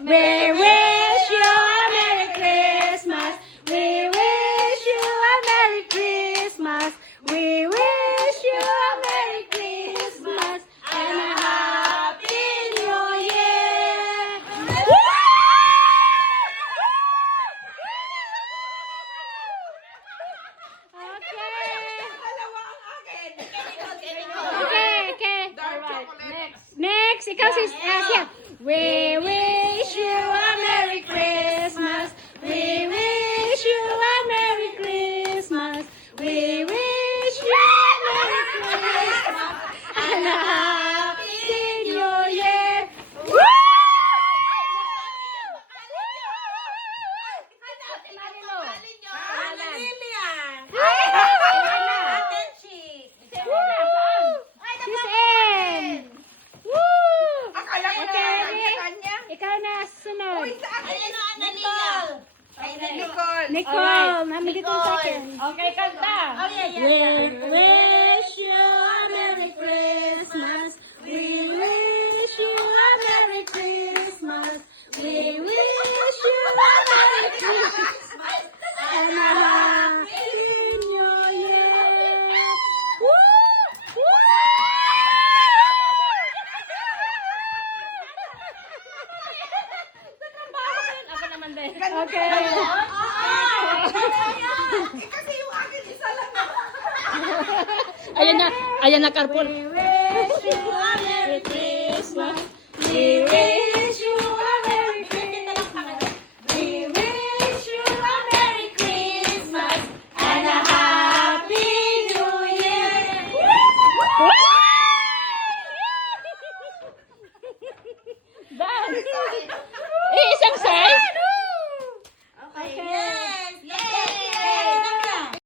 We wish you a Merry Christmas. We wish you a Merry Christmas. We wish you a Merry Christmas and a Happy New Year. Okay. Alright. Next, ikaw siya. We wish you a Merry Christmas. We wish you a Merry Christmas. We wish you a Merry Christmas and a Happy New Year. Woo! Ikaw na, sunod. Nicole, mami dito sa akin. Okay, kanta. We wish you a Merry Christmas. We wish you a Merry Christmas. We wish you a Merry Christmas and a Happy New Year. Woo! Ako naman din. Okay. Kasi yung akin isa lang naman. Ayan na, karpon. We wish you a Merry Christmas.